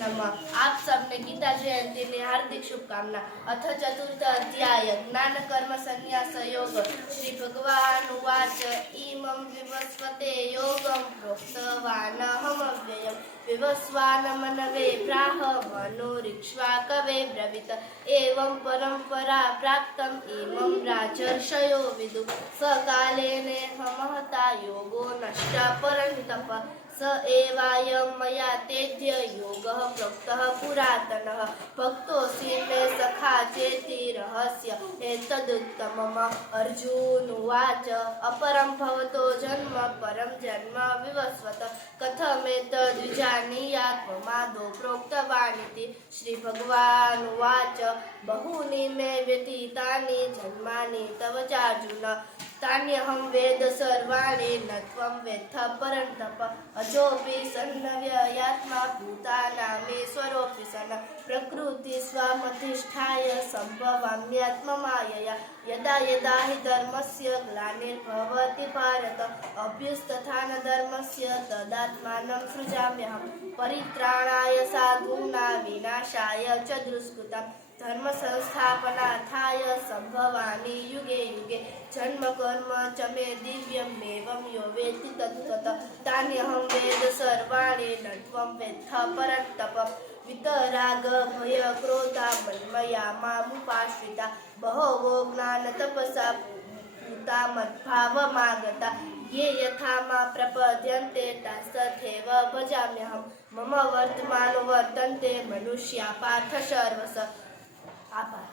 आप सबने गीता जयंती ने हार्दिक शुभकामना। अथ चतुर्थ अध्याय ज्ञान कर्म संन्यास योग। श्री भगवान उवाच इमं विवस्वते योगं प्रोक्तवानहमव्ययम् विवस्वानमनवे प्राह मनुरिक्ष्वाकवे ब्रवीत एवं परंपरा प्राप्तम् इमं राजर्षयो विदु सकालेनेह महता योगो नष्ट परन्तप स एवायं मया तेद्य योगः प्रोक्तः पुरातनः भक्तोऽसि मे सखा चेति रहस्य एतदुत्तमम्। अर्जुन उवाच अपरं भवतो जन्म परं जन्म विवस्वत कथमेतद्विजानीयात् ममादौ प्रोक्तवानिति। श्रीभगवान् उवाच बहूनि मे व्यतीतानि जन्मानि तव चार्जुन तान्यहं वेद सर्वाणि न त्वं वेत्थ परन्तप अजोऽपि सन्नव्ययात्मा भूतानामीश्वरोऽपि सन् प्रकृति स्वामधिष्ठाय सम्भवाम्यात्ममायया यदा यदा हि धर्मस्य ग्लानिर्भवति भारत अभ्युत्थानधर्मस्य तदात्मानं सृजाम्यहं परित्राणाय साधूनां विनाशाय च दुष्कृतं धर्म संस्थापनार्थाय संभवामि युगे युगे जन्म कर्म च मे दिव्यमेवं यो वेत्ति तत्त्वतः तान्यहं वेद सर्वाणि न त्वं वेत्थ परन्तप वितराग भय क्रोधा मन्मया मामुपाश्रिता बहवो ज्ञानतपसा पूता मद्भावमागता ये यथा मा प्रपद्यन्ते तथैव भजाम्यहं मम वर्तमानो वर्तन्ते मनुष्या पार्थ सर्वश। आभार।